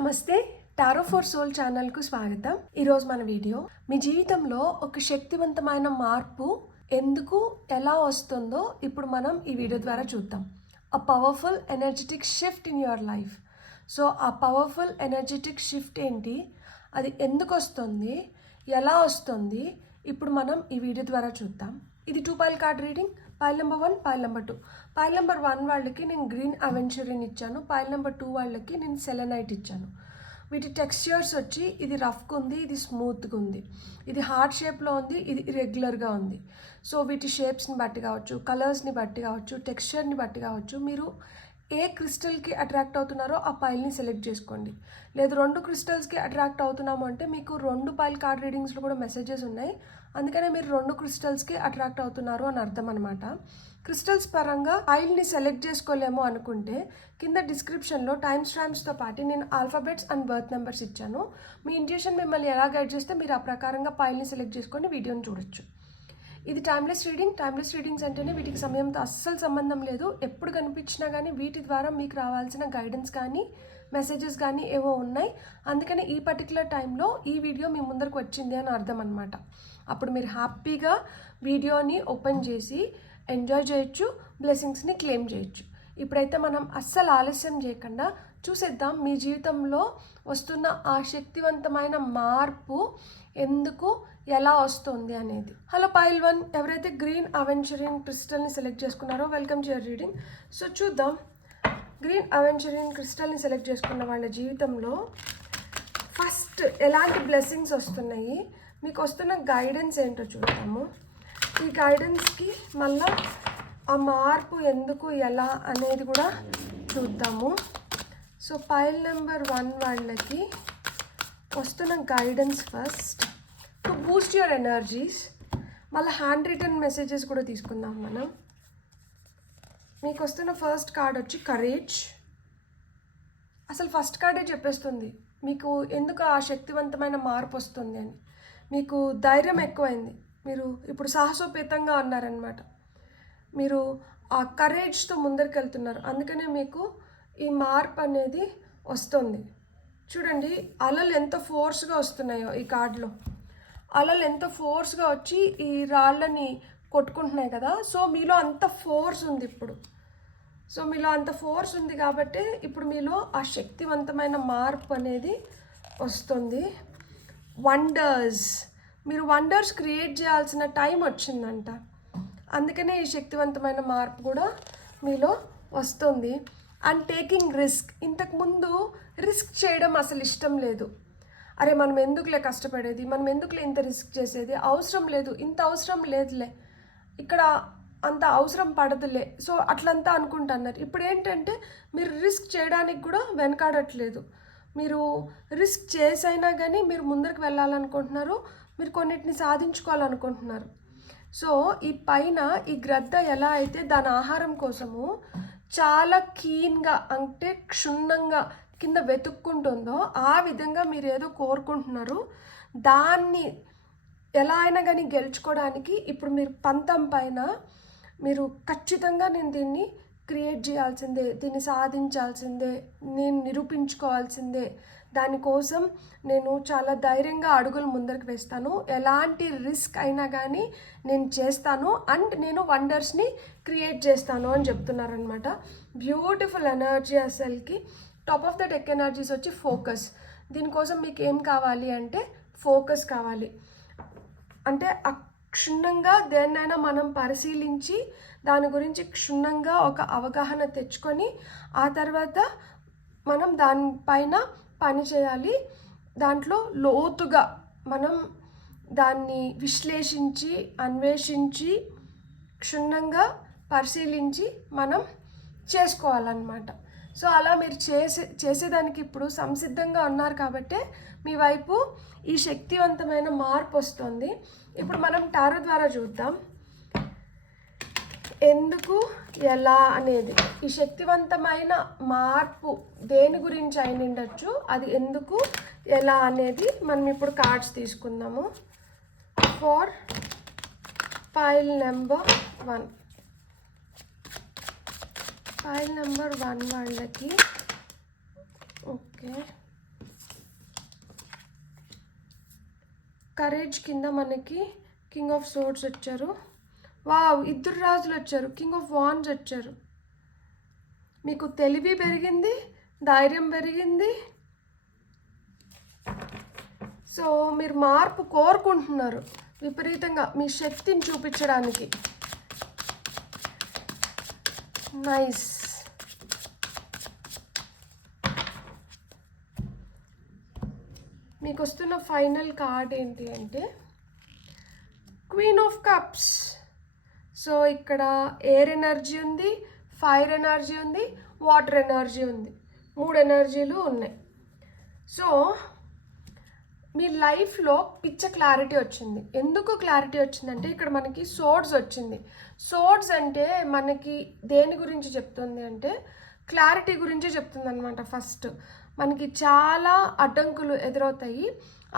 నమస్తే, tarot for soul ఛానల్కు స్వాగతం. ఈరోజు మన వీడియో మీ జీవితంలో ఒక శక్తివంతమైన మార్పు ఎందుకు ఎలా వస్తుందో ఇప్పుడు మనం ఈ వీడియో ద్వారా చూద్దాం. A powerful energetic shift in your life. So ఆ పవర్ఫుల్ ఎనర్జెటిక్ షిఫ్ట్ ఏంటి, అది ఎందుకు వస్తుంది, ఎలా వస్తుంది, ఇప్పుడు మనం ఈ వీడియో ద్వారా చూద్దాం. ఇది 2 pile card reading. Pile number 1, pile number 2. Pile number 1 వాళ్ళకి నేను గ్రీన్ అవెంచరిన్ ఇచ్చాను. పైల్ నెంబర్ 2 వాళ్ళకి నేను సెలెనైట్ ఇచ్చాను. వీటి టెక్స్చర్స్ వచ్చి ఇది రఫ్గా ఉంది, ఇది స్మూత్గా ఉంది, ఇది హార్ట్ షేప్లో ఉంది, ఇది ఇర్రెగ్యులర్గా ఉంది. సో వీటి షేప్స్ని బట్టి కావచ్చు, కలర్స్ని బట్టి కావచ్చు, టెక్స్చర్ని బట్టి కావచ్చు, మీరు ఏ క్రిస్టల్కి అట్రాక్ట్ అవుతున్నారో ఆ పైల్ని సెలెక్ట్ చేసుకోండి. లేదు 2 క్రిస్టల్స్కి అట్రాక్ట్ అవుతున్నాము అంటే మీకు 2 పైల్ కార్డ్ రీడింగ్స్లో కూడా మెసేజెస్ ఉన్నాయి, అందుకనే మీరు 2 క్రిస్టల్స్కి అట్రాక్ట్ అవుతున్నారు అని అర్థం అనమాట. క్రిస్టల్స్ పరంగా పైల్ని సెలెక్ట్ చేసుకోలేము అనుకుంటే కింద డిస్క్రిప్షన్లో టైమ్ స్టాంప్స్తో పాటు నేను ఆల్ఫాబెట్స్ అండ్ బర్త్ నెంబర్స్ ఇచ్చాను. మీ ఇంట్యూషన్ మిమ్మల్ని ఎలా గైడ్ చేస్తే మీరు ఆ ప్రకారంగా పైల్ని సెలెక్ట్ చేసుకొని వీడియోని చూడొచ్చు. ఇది టైమ్లెస్ రీడింగ్. టైమ్లెస్ రీడింగ్స్ అంటేనే వీటికి సమయంతో అస్సలు సంబంధం లేదు. ఎప్పుడు కనిపించినా కానీ వీటి ద్వారా మీకు రావాల్సిన గైడెన్స్ కానీ మెసేజెస్ కానీ ఏవో ఉన్నాయి, అందుకని ఈ పర్టికులర్ టైంలో ఈ వీడియో మీ ముందరకు వచ్చింది అని అర్థం అనమాట. అప్పుడు మీరు హ్యాపీగా వీడియోని ఓపెన్ చేసి ఎంజాయ్ చేయొచ్చు, బ్లెస్సింగ్స్ని క్లెయిమ్ చేయొచ్చు. ఇప్పుడైతే మనం అస్సలు ఆలస్యం చేయకుండా చూసేద్దాం మీ జీవితంలో వస్తున్న ఆ శక్తివంతమైన మార్పు ఎందుకు ఎలా వస్తుంది అనేది. హలో పైల్ 1, ఎవరైతే గ్రీన్ అవెంచరిన్ క్రిస్టల్ని సెలెక్ట్ చేసుకున్నారో welcome to your reading. So చూద్దాం, గ్రీన్ అవెంచరిన్ క్రిస్టల్ని సెలెక్ట్ చేసుకున్న వాళ్ళ జీవితంలో ఫస్ట్ ఎలాంటి బ్లెస్సింగ్స్ వస్తున్నాయి, మీకు వస్తున్న గైడెన్స్ ఏంటో చూద్దాము. ఈ గైడెన్స్కి మళ్ళా ఆ మార్పు ఎందుకు ఎలా అనేది కూడా చూద్దాము. సో పైల్ నెంబర్ 1 వాళ్ళకి వస్తున్న guidance first to Boost your energies. మళ్ళీ హ్యాండ్ రిటర్న్ మెసేజెస్ కూడా తీసుకుందాం మనం. మీకు వస్తున్న ఫస్ట్ కార్డ్ వచ్చి కరేజ్. అసలు ఫస్ట్ కార్డే చెప్పేస్తుంది మీకు ఎందుకు ఆ శక్తివంతమైన మార్పు వస్తుంది అని. మీకు ధైర్యం ఎక్కువైంది, మీరు ఇప్పుడు సాహసోపేతంగా ఉన్నారనమాట. మీరు ఆ కరేజ్తో ముందరికి వెళ్తున్నారు, అందుకనే మీకు ఈ మార్పు అనేది వస్తుంది. చూడండి అలలు ఎంత ఫోర్స్గా వస్తున్నాయో ఈ కార్డులో. అలలు ఎంత ఫోర్స్గా వచ్చి ఈ రాళ్ళని కొట్టుకుంటున్నాయి కదా. సో మీలో అంత ఫోర్స్ ఉంది ఇప్పుడు. సో మీలో అంత ఫోర్స్ ఉంది కాబట్టి ఇప్పుడు మీలో ఆ శక్తివంతమైన మార్పు అనేది వస్తుంది. వండర్స్, మీరు వండర్స్ క్రియేట్ చేయాల్సిన టైం వచ్చిందంట, అందుకనే ఈ శక్తివంతమైన మార్పు కూడా మీలో వస్తుంది. And taking risk. ఇంతకుముందు రిస్క్ చేయడం అసలు ఇష్టం లేదు. అరే మనం ఎందుకులే కష్టపడేది, మనం ఎందుకులే ఇంత రిస్క్ చేసేది, అవసరం లేదు, ఇంత అవసరం లేదులే, ఇక్కడ అంత అవసరం పడదులే, సో అట్లంతా అనుకుంటున్నారు. ఇప్పుడు ఏంటంటే మీరు రిస్క్ చేయడానికి కూడా వెనకాడట్లేదు. మీరు రిస్క్ చేసైనా కానీ మీరు ముందరికి వెళ్ళాలనుకుంటున్నారు, మీరు కొన్నిటిని సాధించుకోవాలనుకుంటున్నారు. సో ఈ పైన ఈ గ్రద్ద ఎలా అయితే దాని ఆహారం కోసము చాలా కీన్గా అంటే క్షుణ్ణంగా కింద వెతుక్కుంటుందో ఆ విధంగా మీరు ఏదో కోరుకుంటున్నారు, దాన్ని ఎలా అయినా కానీ గెలుచుకోవడానికి ఇప్పుడు మీరు పంతం పైన మీరు ఖచ్చితంగా నేను దీన్ని క్రియేట్ చేయాల్సిందే, దీన్ని సాధించాల్సిందే, నేను నిరూపించుకోవాల్సిందే, దానికోసం నేను చాలా ధైర్యంగా అడుగులు ముందరికి వేస్తాను, ఎలాంటి రిస్క్ అయినా కానీ నేను చేస్తాను, అండ్ నేను వండర్స్ని క్రియేట్ చేస్తాను అని చెప్తున్నారనమాట. Beautiful energy. అసలుకి top of the deck energies వచ్చి ఫోకస్. దీనికోసం మీకు ఏం కావాలి అంటే ఫోకస్ కావాలి. అంటే క్షుణ్ణంగా దేన్నైనా మనం పరిశీలించి దాని గురించి క్షుణ్ణంగా ఒక అవగాహన తెచ్చుకొని ఆ తర్వాత మనం దానిపైన పని చేయాలి. దాంట్లో లోతుగా మనం దాన్ని విశ్లేషించి అన్వేషించి క్షుణ్ణంగా పరిశీలించి మనం చేసుకోవాలన్నమాట. సో అలా మీరు చేసేదానికి ఇప్పుడు సంసిద్ధంగా ఉన్నారు కాబట్టి మీ వైపు ఈ శక్తివంతమైన మార్పు వస్తుంది. ఇప్పుడు మనం టారో ద్వారా చూద్దాం ఎందుకు ఎలా అనేది. ఈ శక్తివంతమైన మార్పు దేని గురించి అయిన ఉండొచ్చు, అది ఎందుకు ఎలా అనేది మనం ఇప్పుడు కార్డ్స్ తీసుకుందాము. For pile number 1, pile number 1 వాళ్ళకి ఓకే కరేజ్ కింద మనకి కింగ్ ఆఫ్ సోర్డ్స్ వచ్చారు. వావ్, 2 రాజులు వచ్చారు. కింగ్ ఆఫ్ వాండ్స్ వచ్చారు. మీకు తెలివి పెరిగింది, ధైర్యం పెరిగింది. సో మీరు మార్పు కోరుకుంటున్నారు విపరీతంగా మీ శక్తిని చూపించడానికి. నైస్. మీకు వస్తున్న ఫైనల్ కార్డ్ ఏంటి అంటే క్వీన్ ఆఫ్ కప్స్. సో ఇక్కడ ఎయిర్ ఎనర్జీ ఉంది, ఫైర్ ఎనర్జీ ఉంది, వాటర్ ఎనర్జీ ఉంది. 3 ఎనర్జీలు ఉన్నాయి. సో మీ లైఫ్లో పిచ్చ క్లారిటీ వచ్చింది. ఎందుకు క్లారిటీ వచ్చిందంటే ఇక్కడ మనకి సోర్డ్స్ వచ్చింది. సోర్డ్స్ అంటే మనకి దేని గురించి చెప్తుంది అంటే క్లారిటీ గురించి చెప్తుంది అనమాట. ఫస్ట్ మనకి చాలా అడ్డంకులు ఎదురవుతాయి.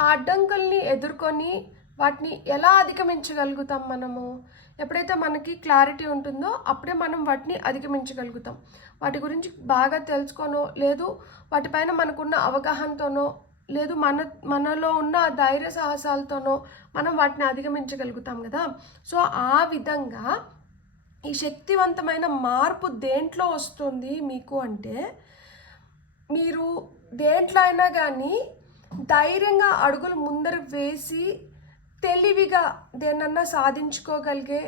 ఆ అడ్డంకుల్ని ఎదుర్కొని వాటిని ఎలా అధిగమించగలుగుతాం మనము? ఎప్పుడైతే మనకి క్లారిటీ ఉంటుందో అప్పుడే మనం వాటిని అధిగమించగలుగుతాం. వాటి గురించి బాగా తెలుసుకోనో లేదు వాటిపైన మనకున్న అవగాహనతోనో లేదు మనలో ఉన్న ధైర్య సాహసాలతోనో మనం వాటిని అధిగమించగలుగుతాం కదా. సో ఆ విధంగా ఈ శక్తివంతమైన మార్పు దేంట్లో వస్తుంది మీకు అంటే మీరు దేంట్లో అయినా కానీ ధైర్యంగా అడుగులు ముందర వేసి తెలివిగా దేన్నన్నా సాధించుకోగలిగే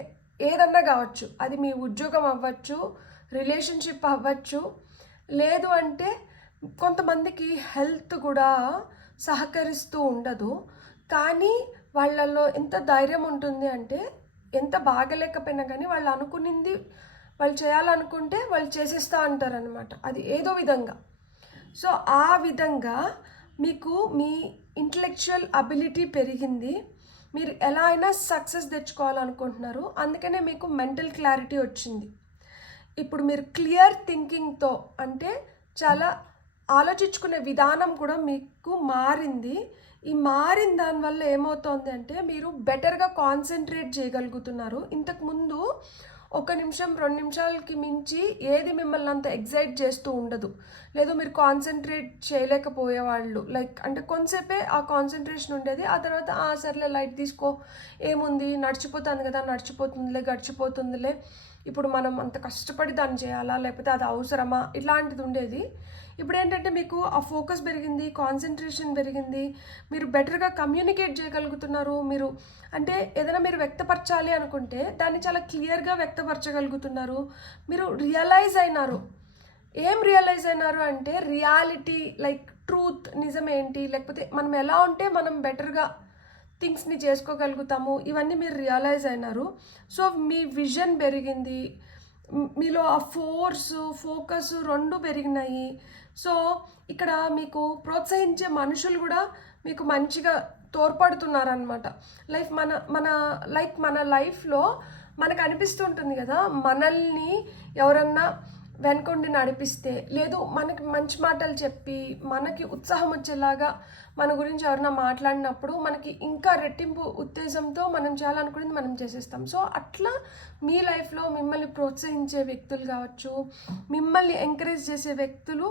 ఏదన్నా కావచ్చు. అది మీ ఉద్యోగం అవ్వచ్చు, రిలేషన్షిప్ అవ్వచ్చు, లేదు అంటే కొంతమందికి హెల్త్ కూడా సహకరిస్తూ ఉండదు. కానీ వాళ్ళల్లో ఎంత ధైర్యం ఉంటుంది అంటే ఎంత బాగలేకపోయినా కానీ వాళ్ళు అనుకునింది వాళ్ళు చేయాలనుకుంటే వాళ్ళు చేసేస్తూ అంటారనమాట. అది ఏదో విధంగా. సో ఆ విధంగా మీకు మీ ఇంటలెక్చువల్ అబిలిటీ పెరిగింది. మీరు ఎలా అయినా సక్సెస్ తెచ్చుకోవాలనుకుంటున్నారు. అందుకనే మీకు మెంటల్ క్లారిటీ వచ్చింది. ఇప్పుడు మీరు క్లియర్ థింకింగ్తో అంటే చాలా ఆలోచించుకునే విధానం కూడా మీకు మారింది. ఈ మారిన దానివల్ల ఏమవుతుంది అంటే మీరు బెటర్గా కాన్సన్ట్రేట్ చేయగలుగుతున్నారు. ఇంతకుముందు 1 నిమిషం 2 నిమిషాలకి మించి ఏది మిమ్మల్ని అంత ఎగ్జైట్ చేస్తూ ఉండదు. లేదు మీరు కాన్సన్ట్రేట్ చేయలేకపోయేవాళ్ళు. లైక్ అంటే కొంతసేపే ఆ కాన్సన్ట్రేషన్ ఉండేది. ఆ తర్వాత సర్లే లైట్ తీసుకో, ఏముంది, నడిచిపోతాను కదా, గడిచిపోతుందిలే, ఇప్పుడు మనం అంత కష్టపడి దాన్ని చేయాలా, లేకపోతే అది అవసరమా, ఇట్లాంటిది ఉండేది. ఇప్పుడు ఏంటంటే మీకు ఆ ఫోకస్ పెరిగింది, కాన్సన్ట్రేషన్ పెరిగింది, మీరు బెటర్గా కమ్యూనికేట్ చేయగలుగుతున్నారు. మీరు అంటే ఏదైనా మీరు వ్యక్తపరచాలి అనుకుంటే దాన్ని చాలా క్లియర్గా వ్యక్తపరచగలుగుతున్నారు. మీరు రియలైజ్ అయినారు. ఏం రియలైజ్ అయినారు అంటే రియాలిటీ, లైక్ ట్రూత్, నిజమేంటి, లేకపోతే మనం ఎలా ఉంటే మనం బెటర్గా థింగ్స్ని చేసుకోగలుగుతాము, ఇవన్నీ మీరు రియలైజ్ అయినారు. సో మీ విజన్ పెరిగింది, మీలో ఆ ఫోకస్ 2 పెరిగినాయి. సో ఇక్కడ మీకు ప్రోత్సహించే మనుషులు కూడా మీకు మంచిగా తోడ్పడుతున్నారనమాట. మన లైఫ్లో మనకు అనిపిస్తుంటుంది కదా, మనల్ని ఎవరన్నా వెనుకొండి నడిపిస్తే, లేదు మనకి మంచి మాటలు చెప్పి మనకి ఉత్సాహం వచ్చేలాగా మన గురించి ఎవరైనా మాట్లాడినప్పుడు మనకి ఇంకా రెట్టింపు ఉత్తేజంతో మనం చేయాలనుకునేది మనం చేసేస్తాం. సో అట్లా మీ లైఫ్లో మిమ్మల్ని ప్రోత్సహించే వ్యక్తులు కావచ్చు, మిమ్మల్ని ఎంకరేజ్ చేసే వ్యక్తులు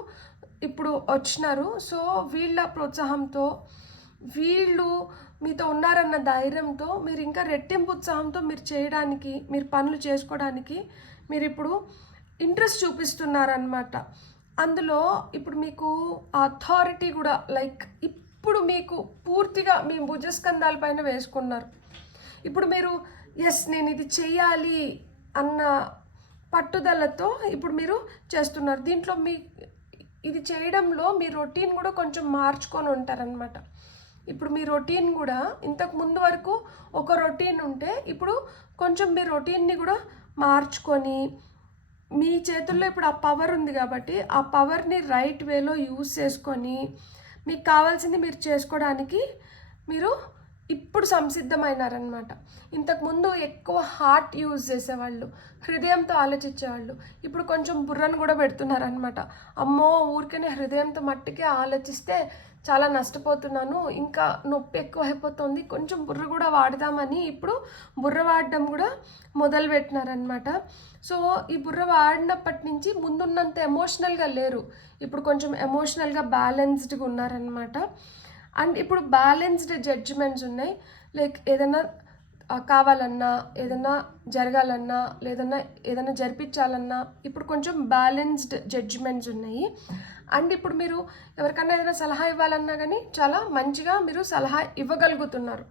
ఇప్పుడు వచ్చినారు. సో వీళ్ళ ప్రోత్సాహంతో, వీళ్ళు మీతో ఉన్నారన్న ధైర్యంతో మీరు ఇంకా రెట్టింపు ఉత్సాహంతో మీరు చేయడానికి, మీరు పనులు చేసుకోవడానికి మీరు ఇప్పుడు ఇంట్రెస్ట్ చూపిస్తున్నారనమాట. అందులో ఇప్పుడు మీకు అథారిటీ కూడా లైక్ ఇప్పుడు మీకు పూర్తిగా మీ భుజస్కంధాలపైన వేసుకున్నారు. ఇప్పుడు మీరు నేను ఇది చెయ్యాలి అన్న పట్టుదలతో ఇప్పుడు మీరు చేస్తున్నారు. దీంట్లో ఇది చేయడంలో మీ రొటీన్ కూడా కొంచెం మార్చుకొని ఉంటారనమాట. ఇప్పుడు మీ రొటీన్ కూడా ఇంతకు ముందు వరకు ఒక రొటీన్ ఉంటే ఇప్పుడు కొంచెం మీ రొటీన్ని కూడా మార్చుకొని మీ చేతుల్లో ఇప్పుడు ఆ పవర్ ఉంది కాబట్టి ఆ పవర్ని రైట్ వేలో యూజ్ చేసుకొని మీకు కావాల్సింది మీరు చేసుకోవడానికి మీరు ఇప్పుడు సంసిద్ధమైనారనమాట. ఇంతకుముందు ఎక్కువ హార్ట్ యూజ్ చేసేవాళ్ళు, హృదయంతో ఆలోచించేవాళ్ళు. ఇప్పుడు కొంచెం బుర్రను కూడా పెడుతున్నారనమాట. అమ్మో, ఊరికనే హృదయంతో మట్టికే ఆలోచిస్తే చాలా నష్టపోతున్నాను, ఇంకా నొప్పి ఎక్కువ అయిపోతుంది, కొంచెం బుర్ర కూడా వాడదామని ఇప్పుడు బుర్ర వాడడం కూడా మొదలుపెట్టినారనమాట. సో ఈ బుర్ర వాడినప్పటి నుంచి ముందున్నంత ఎమోషనల్గా లేరు, ఇప్పుడు కొంచెం ఎమోషనల్గా బ్యాలెన్స్డ్గా ఉన్నారనమాట. అండ్ ఇప్పుడు బ్యాలెన్స్డ్ జడ్జిమెంట్స్ ఉన్నాయి. లైక్ ఏదైనా కావాలన్నా, ఏదైనా జరగాలన్నా, ఏదైనా జరిపించాలన్నా ఇప్పుడు కొంచెం బ్యాలెన్స్డ్ జడ్జిమెంట్స్ ఉన్నాయి. అండ్ ఇప్పుడు మీరు ఎవరికన్నా ఏదైనా సలహా ఇవ్వాలన్నా కానీ చాలా మంచిగా మీరు సలహా ఇవ్వగలుగుతున్నారు.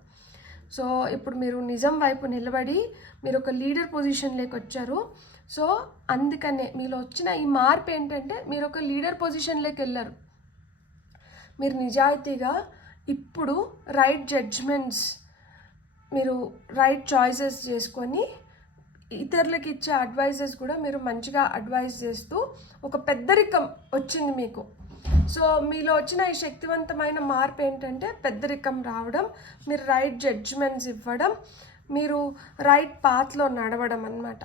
సో ఇప్పుడు మీరు నిజం వైపు నిలబడి మీరు ఒక లీడర్ పొజిషన్లోకి వచ్చారు. సో అందుకనే మీలో వచ్చిన ఈ మార్పు ఏంటంటే మీరు ఒక లీడర్ పొజిషన్లోకి వెళ్ళారు. మీరు నిజాయితీగా ఇప్పుడు రైట్ జడ్జ్మెంట్స్, మీరు రైట్ చాయిసెస్ చేసుకొని ఇతరులకు ఇచ్చే అడ్వైజెస్ కూడా మీరు మంచిగా అడ్వైజ్ చేస్తూ ఒక పెద్దరికం వచ్చింది మీకు. సో మీలో వచ్చిన ఈ శక్తివంతమైన మార్పు ఏంటంటే పెద్దరికం రావడం, మీరు రైట్ జడ్జ్మెంట్స్ ఇవ్వడం, మీరు రైట్ పాత్లో నడవడం అన్నమాట.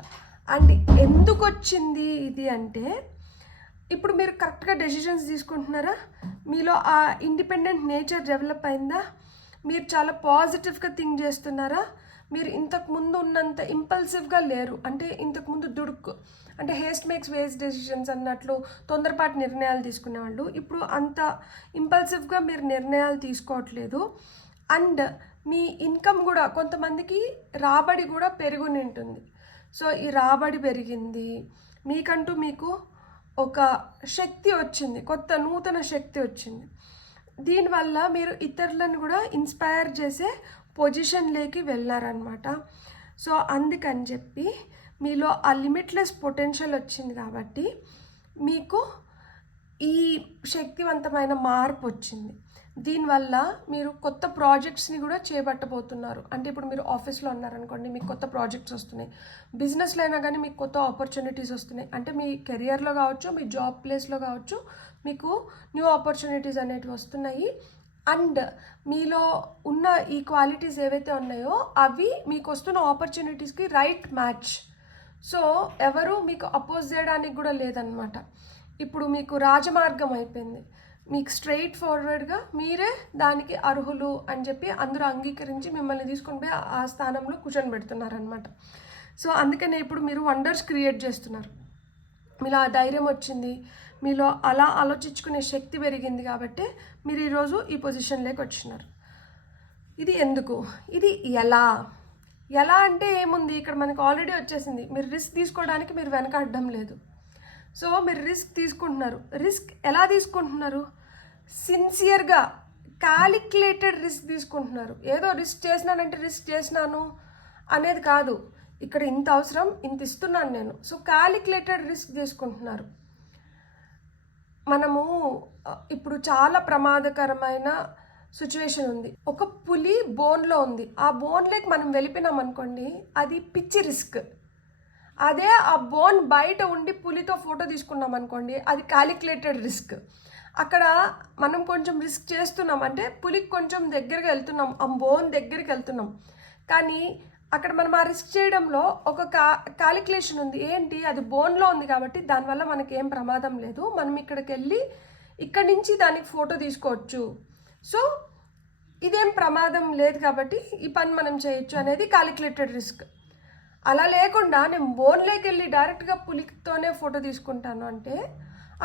అండ్ ఎందుకు వచ్చింది ఇది అంటే ఇప్పుడు మీరు కరెక్ట్గా డెసిషన్స్ తీసుకుంటున్నారా, మీలో ఆ ఇండిపెండెంట్ నేచర్ డెవలప్ అయిందా, మీరు చాలా పాజిటివ్గా థింక్ చేస్తున్నారా, మీరు ఇంతకుముందు ఉన్నంత ఇంపల్సివ్గా లేరు. అంటే ఇంతకుముందు దుడుకు అంటే హేస్ట్ మేక్స్ వేస్ట్ డెసిషన్స్ అన్నట్లు తొందరపాటు నిర్ణయాలు తీసుకునేవాళ్ళు ఇప్పుడు అంత ఇంపల్సివ్గా మీరు నిర్ణయాలు తీసుకోవట్లేదు. అండ్ మీ ఇన్కమ్ కూడా కొంతమందికి రాబడి కూడా పెరుగుని ఉంటుంది. సో ఈ రాబడి పెరిగింది, మీకంటూ మీకు ఒక శక్తి వచ్చింది, కొత్త నూతన శక్తి వచ్చింది. దీనివల్ల మీరు ఇతరులను కూడా ఇన్స్పైర్ చేసే పొజిషన్లోకి వెళ్ళారనమాట. సో అందుకని చెప్పి మీలో ఆ లిమిట్లెస్ పొటెన్షియల్ వచ్చింది కాబట్టి మీకు ఈ శక్తివంతమైన మార్పు వచ్చింది. దీనివల్ల మీరు కొత్త ప్రాజెక్ట్స్ని కూడా చేపట్టబోతున్నారు. అంటే ఇప్పుడు మీరు ఆఫీస్లో ఉన్నారనుకోండి, మీకు కొత్త ప్రాజెక్ట్స్ వస్తున్నాయి. బిజినెస్లో అయినా కానీ మీకు కొత్త ఆపర్చునిటీస్ వస్తున్నాయి. అంటే మీ కెరియర్లో కావచ్చు, మీ జాబ్ ప్లేస్లో కావచ్చు, మీకు న్యూ ఆపర్చునిటీస్ అనేటివి వస్తున్నాయి. అండ్ మీలో ఉన్న ఈ క్వాలిటీస్ ఏవైతే ఉన్నాయో అవి మీకు వస్తున్న ఆపర్చునిటీస్కి రైట్ మ్యాచ్. సో ఎవరు మీకు అపోజ్ చేయడానికి కూడా లేదనమాట. ఇప్పుడు మీకు రాజమార్గం అయిపోయింది, మీకు స్ట్రైట్ ఫార్వర్డ్గా మీరే దానికి అర్హులు అని చెప్పి అందరూ అంగీకరించి మిమ్మల్ని తీసుకొని పోయి ఆ స్థానంలో కూర్చొని పెడుతున్నారనమాట. సో అందుకనే ఇప్పుడు మీరు వండర్స్ క్రియేట్ చేస్తున్నారు. మీలో ఆ ధైర్యం వచ్చింది, మీలో అలా ఆలోచించుకునే శక్తి పెరిగింది కాబట్టి మీరు ఈరోజు ఈ పొజిషన్లోకి వచ్చినారు. ఇది ఎందుకు, ఇది ఎలా అంటే ఏముంది, ఇక్కడ మనకు ఆల్రెడీ వచ్చేసింది. మీరు రిస్క్ తీసుకోవడానికి మీరు వెనకాడడం లేదు. సో మీరు రిస్క్ తీసుకుంటున్నారు. రిస్క్ ఎలా తీసుకుంటున్నారు, సిన్సియర్గా క్యాలిక్యులేటెడ్ రిస్క్ తీసుకుంటున్నారు. ఏదో రిస్క్ చేసినానంటే రిస్క్ చేసినాను అనేది కాదు. ఇక్కడ ఇంత అవసరం, ఇంత ఇస్తున్నాను నేను. సో క్యాలిక్యులేటెడ్ రిస్క్ తీసుకుంటున్నారు. మనము ఇప్పుడు చాలా ప్రమాదకరమైన సిచ్యువేషన్ ఉంది. ఒక పులి బోన్లో ఉంది, ఆ బోన్లోకి మనం వెళ్ళిపోయినాం అనుకోండి, అది పిచ్చి రిస్క్. అదే ఆ బోన్ బయట ఉండి పులితో ఫోటో తీసుకున్నాం అనుకోండి, అది క్యాలిక్యులేటెడ్ రిస్క్. అక్కడ మనం కొంచెం రిస్క్ చేస్తున్నాం, అంటే పులికి కొంచెం దగ్గరగా వెళ్తున్నాం, ఆ బోన్ దగ్గరికి వెళ్తున్నాం. కానీ అక్కడ మనం ఆ రిస్క్ చేయడంలో ఒక క్యాలిక్యులేషన్ ఉంది. ఏంటి, అది బోన్లో ఉంది కాబట్టి దానివల్ల మనకి ఏం ప్రమాదం లేదు, మనం ఇక్కడికి వెళ్ళి ఇక్కడి నుంచి దానికి ఫోటో తీసుకోవచ్చు. సో ఇదేం ప్రమాదం లేదు కాబట్టి ఈ పని మనం చేయొచ్చు అనేది క్యాలిక్యులేటెడ్ రిస్క్. అలా లేకుండా నేను బోన్లోకి వెళ్ళి డైరెక్ట్గా పులితోనే ఫోటో తీసుకుంటాను అంటే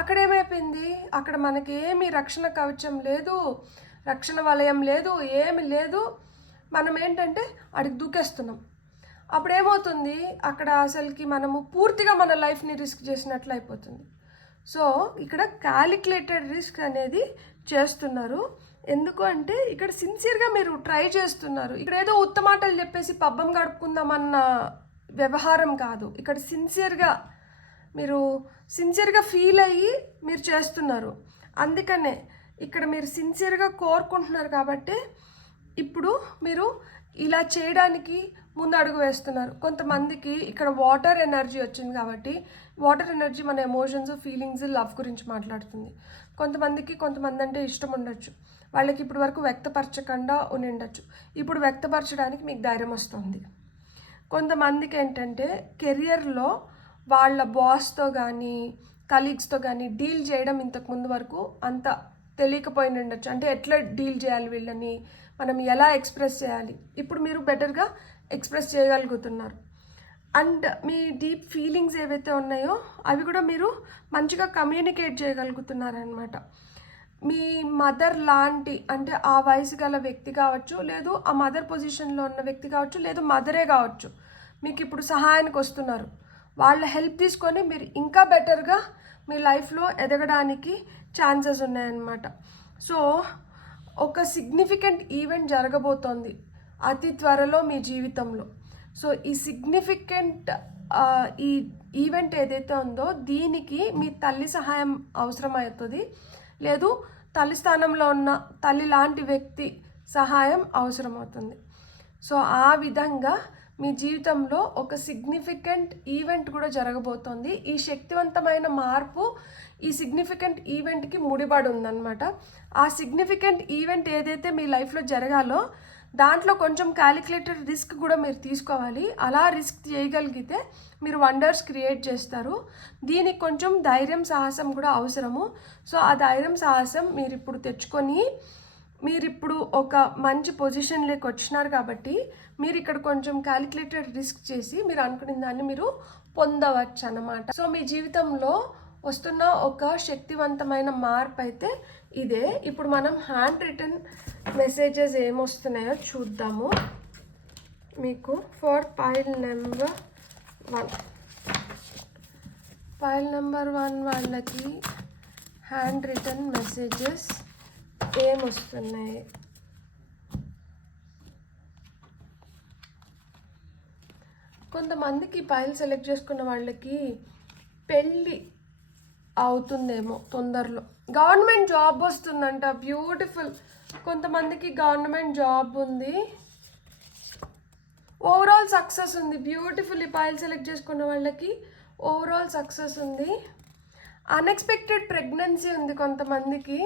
అక్కడ ఏమైపోయింది, అక్కడ మనకి ఏమి రక్షణ కవచం లేదు, రక్షణ వలయం లేదు, ఏమి లేదు. మనం ఏంటంటే అడిగి దూకేస్తున్నాం. అప్పుడు ఏమవుతుంది, అక్కడ అసలుకి మనము పూర్తిగా మన లైఫ్ని రిస్క్ చేసినట్లు అయిపోతుంది. సో ఇక్కడ క్యాలిక్యులేటెడ్ రిస్క్ అనేది చేస్తున్నారు. ఎందుకు అంటే ఇక్కడ సిన్సియర్గా మీరు ట్రై చేస్తున్నారు. ఇక్కడ ఏదో ఉత్తమాటలు చెప్పేసి పబ్బం గడుపుకుందామన్న వ్యవహారం కాదు. ఇక్కడ సిన్సియర్గా ఫీల్ అయ్యి మీరు చేస్తున్నారు. అందుకనే ఇక్కడ మీరు సిన్సియర్గా కోరుకుంటున్నారు కాబట్టి ఇప్పుడు మీరు ఇలా చేయడానికి ముందు అడుగు వేస్తున్నారు. కొంతమందికి ఇక్కడ వాటర్ ఎనర్జీ వచ్చింది కాబట్టి, వాటర్ ఎనర్జీ మన ఎమోషన్స్, ఫీలింగ్స్, లవ్ గురించి మాట్లాడుతుంది. కొంతమంది అంటే ఇష్టం ఉండొచ్చు, వాళ్ళకి ఇప్పటి వరకు వ్యక్తపరచకుండా ఉండొచ్చు, ఇప్పుడు వ్యక్తపరచడానికి మీకు ధైర్యం వస్తుంది. కొంతమందికి ఏంటంటే కెరియర్లో వాళ్ళ బాస్తో కానీ కలీగ్స్తో కానీ డీల్ చేయడం ఇంతకుముందు వరకు అంత తెలియకపోయి ఉండొచ్చు. అంటే ఎట్లా డీల్ చేయాలి, వీళ్ళని మనం ఎలా ఎక్స్ప్రెస్ చేయాలి, ఇప్పుడు మీరు బెటర్గా ఎక్స్ప్రెస్ చేయగలుగుతున్నారు. అండ్ మీ డీప్ ఫీలింగ్స్ ఏవైతే ఉన్నాయో అవి కూడా మీరు మంచిగా కమ్యూనికేట్ చేయగలుగుతున్నారనమాట. మీ మదర్ లాంటి, అంటే ఆ వయసు గల వ్యక్తి కావచ్చు, లేదు ఆ మదర్ పొజిషన్లో ఉన్న వ్యక్తి కావచ్చు, లేదు మదరే కావచ్చు, మీకు ఇప్పుడు సహాయానికి వస్తున్నారు. వాళ్ళ హెల్ప్ తీసుకొని మీరు ఇంకా బెటర్గా మీ లైఫ్లో ఎదగడానికి ఛాన్సెస్ ఉన్నాయన్నమాట. సో ఒక సిగ్నిఫికెంట్ ఈవెంట్ జరగబోతోంది అతి త్వరలో మీ జీవితంలో. సో ఈ సిగ్నిఫికెంట్ ఈ ఈవెంట్ ఏదైతే ఉందో దీనికి మీ తల్లి సహాయం అవసరమవుతుంది, లేదు తల్లి స్థానంలో ఉన్న తల్లి లాంటి వ్యక్తి సహాయం అవసరమవుతుంది. సో ఆ విధంగా మీ జీవితంలో ఒక సిగ్నిఫికెంట్ ఈవెంట్ కూడా జరగబోతోంది. ఈ శక్తివంతమైన మార్పు ఈ సిగ్నిఫికెంట్ ఈవెంట్కి ముడిపడి ఉందన్నమాట. ఆ సిగ్నిఫికెంట్ ఈవెంట్ ఏదైతే మీ లైఫ్లో జరగాలో దాంట్లో కొంచెం క్యాలిక్యులేటెడ్ రిస్క్ కూడా మీరు తీసుకోవాలి. అలా రిస్క్ చేయగలిగితే మీరు వండర్స్ క్రియేట్ చేస్తారు. దీనికి కొంచెం ధైర్యం సాహసం కూడా అవసరము. సో ఆ ధైర్యం సాహసం మీరు ఇప్పుడు తెచ్చుకొని మీరు ఇప్పుడు ఒక మంచి పొజిషన్లోకి వచ్చినారు కాబట్టి మీరు ఇక్కడ కొంచెం క్యాలిక్యులేటెడ్ రిస్క్ చేసి మీరు అనుకున్న దాన్ని మీరు పొందవచ్చు అన్నమాట. సో మీ జీవితంలో వస్తున్న ఒక శక్తివంతమైన మార్పు అయితే ఇదే. ఇప్పుడు మనం హ్యాండ్ రిటన్ మెసేజెస్ ఏమొస్తున్నాయో చూద్దాము. మీకు ఫర్ పైల్ నెంబర్ 1 వాళ్ళకి హ్యాండ్ రిటన్ మెసేజెస్ ఏమొస్తున్నాయి? కొంతమందికి పైల్ సెలెక్ట్ చేసుకున్న వాళ్ళకి పెళ్ళి అవుతుందేమో తొందరలో, గవర్నమెంట్ జాబ్ వస్తుందంట, బ్యూటిఫుల్. కొంతమందికి గవర్నమెంట్ జాబ్ ఉంది, ఓవరాల్ సక్సెస్ ఉంది, బ్యూటిఫుల్. ఈ పైల్ సెలెక్ట్ చేసుకున్న వాళ్ళకి ఓవరాల్ సక్సెస్ ఉంది. అన్ఎక్స్పెక్టెడ్ ప్రెగ్నెన్సీ ఉంది కొంతమందికి,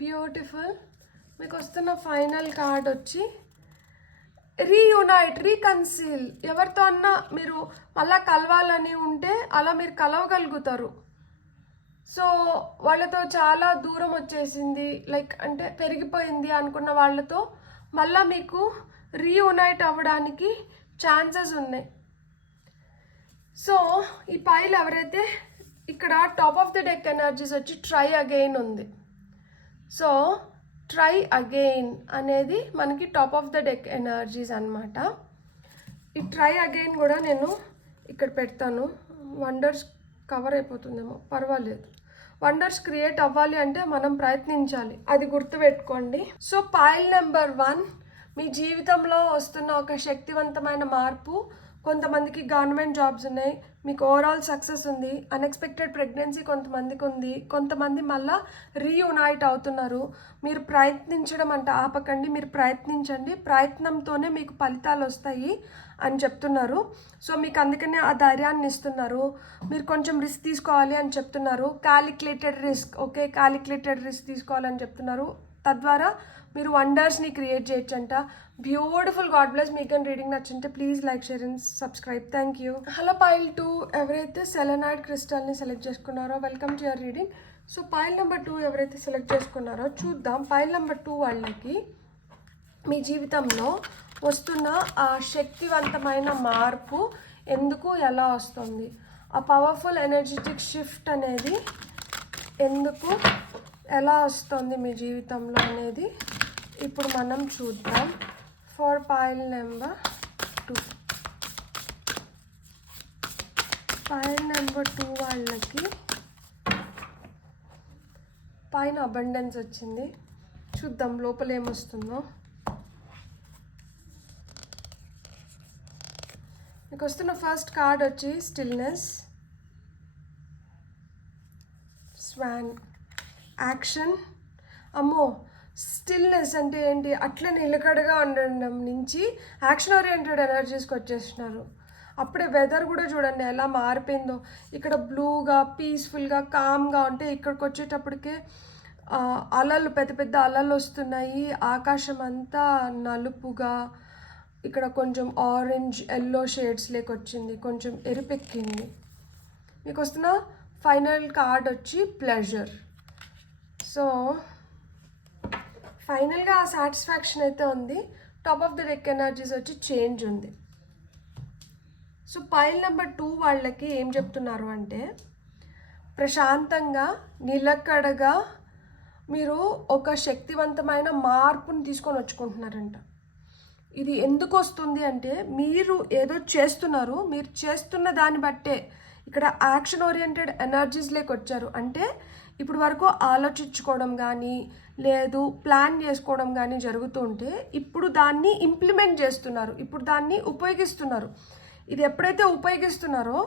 బ్యూటిఫుల్. మీకు వస్తున్న ఫైనల్ కార్డ్ వచ్చి రీయునైట్, రీకన్సిల్. ఎవరితో అన్నా మీరు మళ్ళా కలవాలని ఉంటే అలా మీరు కలవగలుగుతారు. సో వాళ్ళతో చాలా దూరం వచ్చేసింది, లైక్ అంటే పెరిగిపోయింది అనుకున్న వాళ్ళతో మళ్ళీ మీకు రీయునైట్ అవ్వడానికి ఛాన్సెస్ ఉన్నాయి. సో ఈ పైల్ ఎవరైతే ఇక్కడ top of the deck energies వచ్చి ట్రై అగైన్ ఉంది. సో ట్రై అగైన్ అనేది మనకి top of the deck energies అనమాట. ఈ ట్రై అగైన్ కూడా నేను ఇక్కడ పెడతాను. వండర్స్ కవర్ అయిపోతుందేమో, పర్వాలేదు. వండర్స్ క్రియేట్ అవ్వాలి అంటే మనం ప్రయత్నించాలి, అది గుర్తుపెట్టుకోండి. సో పైల్ నెంబర్ 1 మీ జీవితంలో వస్తున్న ఒక శక్తివంతమైన మార్పు. కొంతమందికి గవర్నమెంట్ జాబ్స్ ఉన్నాయి, మీకు ఓవరాల్ సక్సెస్ ఉంది. అన్ఎక్స్పెక్టెడ్ ప్రెగ్నెన్సీ కొంతమందికి ఉంది, కొంతమంది మళ్ళీ రీయునైట్ అవుతున్నారు. మీరు ప్రయత్నించడం అంటే ఆపకండి, మీరు ప్రయత్నించండి, ప్రయత్నంతోనే మీకు ఫలితాలు వస్తాయి అని చెప్తున్నారు. సో మీకు అందుకనే ఆ ధైర్యాన్ని ఇస్తున్నారు. మీరు కొంచెం రిస్క్ తీసుకోవాలి అని చెప్తున్నారు, calculated risk. Okay, calculated risk తీసుకోవాలని చెప్తున్నారు. తద్వారా మీరు వండర్స్ని క్రియేట్ చేయొచ్చంట. బ్యూటిఫుల్. God bless. మీకు కానీ రీడింగ్ నచ్చింటే please like, share and subscribe. Thank you. Hello pile 2 ఎవరైతే సెలెనైడ్ క్రిస్టల్ని సెలెక్ట్ చేసుకున్నారో welcome to your reading. So pile number 2 ఎవరైతే సెలెక్ట్ చేసుకున్నారో చూద్దాం. పైల్ నెంబర్ 2 వాళ్ళకి మీ జీవితంలో వస్తున్న ఆ శక్తివంతమైన మార్పు ఎందుకు, ఎలా వస్తుంది, ఆ పవర్ఫుల్ ఎనర్జెటిక్ షిఫ్ట్ అనేది ఎందుకు, ఎలా వస్తుంది మీ జీవితంలో అనేది ఇప్పుడు మనం చూద్దాం. For pile number 2 pile number 2 వాళ్ళకి పైన అబండెన్స్ వచ్చింది. చూద్దాం లోపల ఏమొస్తుందో. మీకు వస్తున్న ఫస్ట్ కార్డ్ వచ్చి స్టిల్నెస్, స్వాన్, యాక్షన్. అమ్మో, స్టిల్నెస్ అంటే ఏంటి? అట్లా నిలకడగా ఉండడం నుంచి యాక్షన్ ఓరియంటెడ్ ఎనర్జీస్కి వచ్చేస్తున్నారు. అప్పుడే వెదర్ కూడా చూడండి ఎలా మారిపోయిందో. ఇక్కడ బ్లూగా పీస్ఫుల్గా కామ్గా ఉంటే ఇక్కడికి వచ్చేటప్పటికే అలలు, పెద్ద పెద్ద అలలు వస్తున్నాయి. ఆకాశం అంతా నలుపుగా, ఇక్కడ కొంచెం ఆరెంజ్ ఎల్లో షేడ్స్ లేక వచ్చింది, కొంచెం ఎరిపెక్కింది. మీకు వస్తున్న ఫైనల్ కార్డ్ వచ్చి ప్లెజర్. సో ఫైనల్గా ఆ సాటిస్ఫాక్షన్ అయితే ఉంది. Top of the deck energies వచ్చి చేంజ్ ఉంది. సో పైల్ నెంబర్ 2 వాళ్ళకి ఏం చెప్తున్నారు అంటే ప్రశాంతంగా, నిలకడగా మీరు ఒక శక్తివంతమైన మార్పుని తీసుకొని వచ్చుకుంటున్నారంట. ఇది ఎందుకు వస్తుంది అంటే మీరు ఏదో చేస్తున్నారు, మీరు చేస్తున్న దాన్ని బట్టే ఇక్కడ యాక్షన్ ఓరియంటెడ్ ఎనర్జీస్లోకి వచ్చారు. అంటే ఇప్పుడు వరకు ఆలోచించుకోవడం కానీ లేదు ప్లాన్ చేసుకోవడం కానీ జరుగుతూ ఉంటే ఇప్పుడు దాన్ని ఇంప్లిమెంట్ చేస్తున్నారు, ఇప్పుడు దాన్ని ఉపయోగిస్తున్నారు. ఇది ఎప్పుడైతే ఉపయోగిస్తున్నారో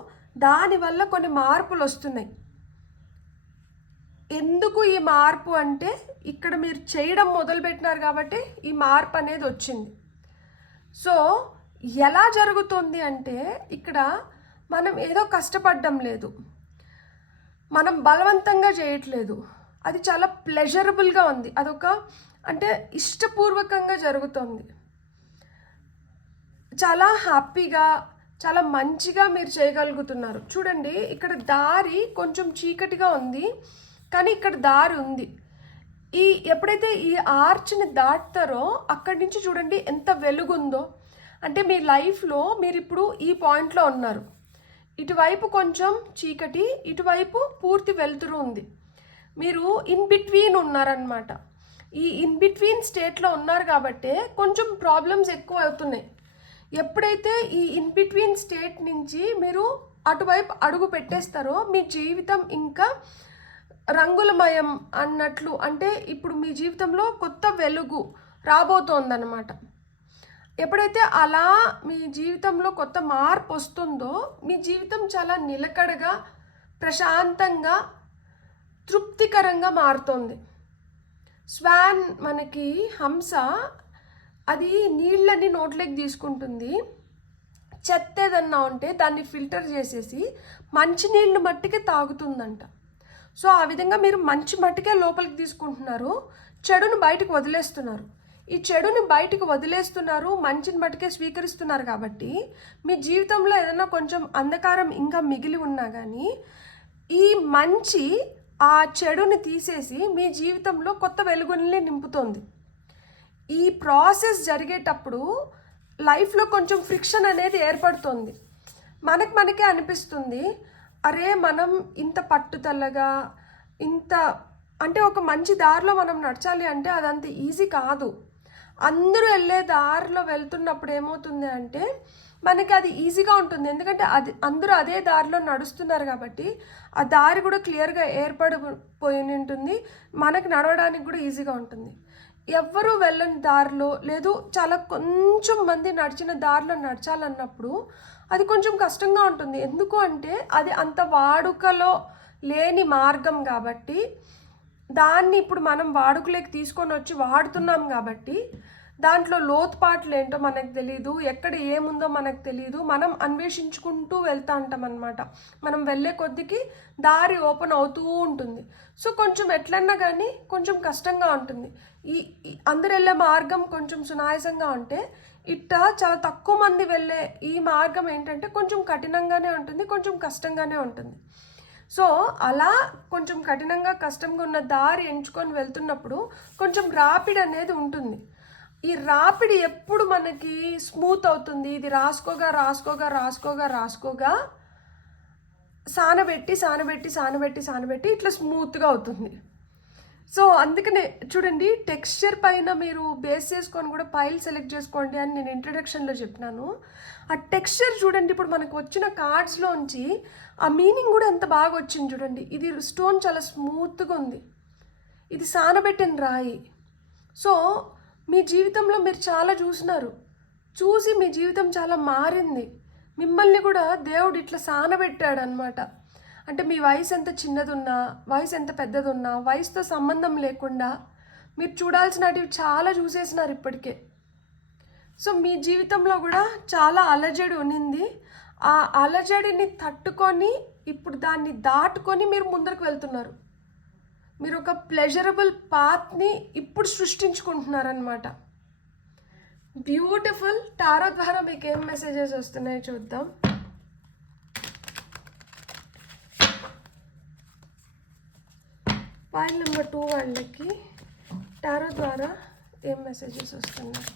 దానివల్ల కొన్ని మార్పులు వస్తున్నాయి. ఎందుకు ఈ మార్పు అంటే ఇక్కడ మీరు చేయడం మొదలుపెట్టినారు కాబట్టి ఈ మార్పు అనేది వచ్చింది. సో ఎలా జరుగుతుంది అంటే ఇక్కడ మనం ఏదో కష్టపడడం లేదు, మనం బలవంతంగా చేయట్లేదు, అది చాలా ప్లెజరబుల్గా ఉంది, అదొక అంటే ఇష్టపూర్వకంగా జరుగుతుంది. చాలా హ్యాపీగా చాలా మంచిగా మీరు చేయగలుగుతున్నారు. చూడండి ఇక్కడ దారి కొంచెం చీకటిగా ఉంది కానీ ఇక్కడ దారి ఉంది. ఎప్పుడైతే ఈ ఆర్చ్ని దాటుతారో అక్కడి నుంచి చూడండి ఎంత వెలుగుందో. అంటే మీ లైఫ్లో మీరు ఇప్పుడు ఈ పాయింట్లో ఉన్నారు, ఇటువైపు కొంచెం చీకటి, ఇటువైపు పూర్తి వెలుతురు ఉంది. మీరు ఇన్ బిట్వీన్ ఉన్నారనమాట. ఈ ఇన్ బిట్వీన్ స్టేట్లో ఉన్నారు కాబట్టే కొంచెం ప్రాబ్లమ్స్ ఎక్కువ అవుతున్నాయి. ఎప్పుడైతే ఈ ఇన్ బిట్వీన్ స్టేట్ నుంచి మీరు అటువైపు అడుగు పెట్టేస్తారో మీ జీవితం ఇంకా రంగులమయం అన్నట్లు, అంటే ఇప్పుడు మీ జీవితంలో కొత్త వెలుగు రాబోతోందన్నమాట. ఎప్పుడైతే అలా మీ జీవితంలో కొత్త మార్పు వస్తుందో మీ జీవితం చాలా నిలకడగా ప్రశాంతంగా తృప్తికరంగా మారుతుంది. స్వాన్ మనకి హంస అది నీళ్ళని నోట్లోకి తీసుకుంటుంది, చెత్త ఏదన్నా ఉంటే దాన్ని ఫిల్టర్ చేసేసి మంచి నీళ్ళు మట్టికి తాగుతుందంట. సో ఆ విధంగా మీరు మంచి మట్టికే లోపలికి తీసుకుంటున్నారు, చెడును బయటకు వదిలేస్తున్నారు. ఈ చెడుని బయటకు వదిలేస్తున్నారు, మంచిని మట్టికే స్వీకరిస్తున్నారు. కాబట్టి మీ జీవితంలో ఏదైనా కొంచెం అంధకారం ఇంకా మిగిలి ఉన్నా కానీ ఈ మంచి ఆ చెడుని తీసేసి మీ జీవితంలో కొత్త వెలుగుని నింపుతోంది. ఈ ప్రాసెస్ జరిగేటప్పుడు లైఫ్లో కొంచెం ఫ్రిక్షన్ అనేది ఏర్పడుతుంది. మనకే అనిపిస్తుంది, అరే మనం ఇంత పట్టుదలగా ఇంత అంటే ఒక మంచి దారిలో మనం నడచాలి అంటే అదంత ఈజీ కాదు. అందరూ వెళ్ళే దారిలో వెళ్తున్నప్పుడు ఏమవుతుంది అంటే మనకి అది ఈజీగా ఉంటుంది, ఎందుకంటే అందరూ అదే దారిలో నడుస్తున్నారు కాబట్టి ఆ దారి కూడా క్లియర్గా ఏర్పడిపోయి ఉంటుంది, మనకి నడవడానికి కూడా ఈజీగా ఉంటుంది. ఎవ్వరూ వెళ్ళని దారిలో లేదు చాలా కొంచెం మంది నడిచిన దారిలో నడచాలన్నప్పుడు అది కొంచెం కష్టంగా ఉంటుంది. ఎందుకు అంటే అది అంత వాడుకలో లేని మార్గం కాబట్టి దాన్ని ఇప్పుడు మనం వాడుకలోకి తీసుకొని వచ్చి వాడుతున్నాం కాబట్టి దాంట్లో లోతుపాట్లు ఏంటో మనకు తెలియదు, ఎక్కడ ఏముందో మనకు తెలియదు, మనం అన్వేషించుకుంటూ వెళ్తా ఉంటాం అన్నమాట. మనం వెళ్ళే కొద్దికి దారి ఓపెన్ అవుతూ ఉంటుంది. సో కొంచెం ఎట్లన్నా కానీ కొంచెం కష్టంగా ఉంటుంది. ఈ అందరు వెళ్ళే మార్గం కొంచెం సునాయాసంగా ఉంటే చాలా తక్కువ మంది వెళ్ళే ఈ మార్గం ఏంటంటే కొంచెం కఠినంగానే ఉంటుంది, కొంచెం కష్టంగానే ఉంటుంది. సో అలా కొంచెం కఠినంగా కష్టంగా ఉన్న దారి ఎంచుకొని వెళ్తున్నప్పుడు కొంచెం రాపిడ్ అనేది ఉంటుంది. ఈ రాపిడి ఎప్పుడు మనకి స్మూత్ అవుతుంది, ఇది రాసుకోగా రాసుకోగా రాసుకోగా రాసుకోగా సానబెట్టి సానబెట్టి సానబెట్టి సానబెట్టి ఇట్లా స్మూత్గా అవుతుంది. సో అందుకనే చూడండి, టెక్స్చర్ పైన మీరు బేస్ చేసుకొని కూడా పైల్ సెలెక్ట్ చేసుకోండి అని నేను ఇంట్రడక్షన్లో చెప్పినాను. ఆ టెక్స్చర్ చూడండి, ఇప్పుడు మనకు వచ్చిన కార్డ్స్లోంచి ఆ మీనింగ్ కూడా ఎంత బాగా వచ్చింది చూడండి. ఇది స్టోన్ చాలా స్మూత్గా ఉంది, ఇది సానబెట్టిన రాయి. సో మీ జీవితంలో మీరు చాలా చూసి మీ జీవితం చాలా మారింది. మిమ్మల్ని కూడా దేవుడు ఇట్లా సానబెట్టాడు అనమాట. అంటే మీ వయసు ఎంత చిన్నదున్నా వయసు ఎంత పెద్దదున్నా వయసుతో సంబంధం లేకుండా మీరు చూడాల్సినవి చాలా చూసేసినారు ఇప్పటికే. సో మీ జీవితంలో కూడా చాలా అలజడి ఉన్నింది. ఆ అలజడిని తట్టుకొని ఇప్పుడు దాన్ని దాటుకొని మీరు ముందరకు వెళ్తున్నారు. మీరు ఒక ప్లెజరబుల్ పాత్ని ఇప్పుడు సృష్టించుకుంటున్నారనమాట. బ్యూటిఫుల్. టారో ద్వారా మీకు ఏం మెసేజెస్ వస్తున్నాయో చూద్దాం. పాయింట్ నెంబర్ 2 వాళ్ళకి టారో ద్వారా ఏం మెసేజెస్ వస్తున్నాయి?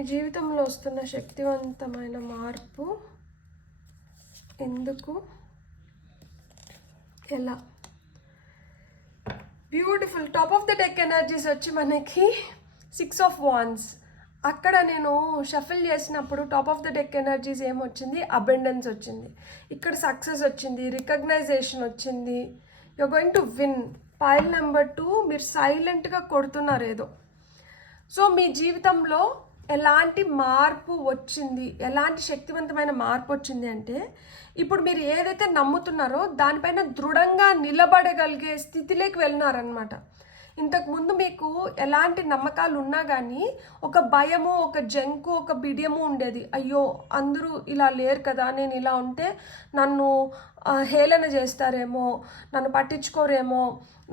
మీ జీవితంలో వస్తున్న శక్తివంతమైన మార్పు ఎందుకు, ఎలా? Beautiful. Top of the deck energies వచ్చి మనకి 6 ఆఫ్ వాండ్స్. అక్కడ నేను షఫిల్ చేసినప్పుడు top of the deck energies ఏమొచ్చింది? అబెండెన్స్ వచ్చింది. ఇక్కడ సక్సెస్ వచ్చింది, రికగ్నైజేషన్ వచ్చింది. You're going to win. Pile number 2, మీరు సైలెంట్గా కొడుతున్నారు ఏదో. సో మీ జీవితంలో ఎలాంటి మార్పు వచ్చింది, ఎలాంటి శక్తివంతమైన మార్పు వచ్చింది అంటే, ఇప్పుడు మీరు ఏదైతే నమ్ముతున్నారో దానిపైన దృఢంగా నిలబడగలిగే స్థితిలోకి వెళ్ళినారనమాట. ఇంతకుముందు మీకు ఎలాంటి నమ్మకాలు ఉన్నా కానీ ఒక భయము, ఒక జంకు, ఒక బిడియము ఉండేది. అయ్యో అందరూ ఇలా లేరు కదా, నేను ఇలా ఉంటే నన్ను హేళన చేస్తారేమో, నన్ను పట్టించుకోరేమో,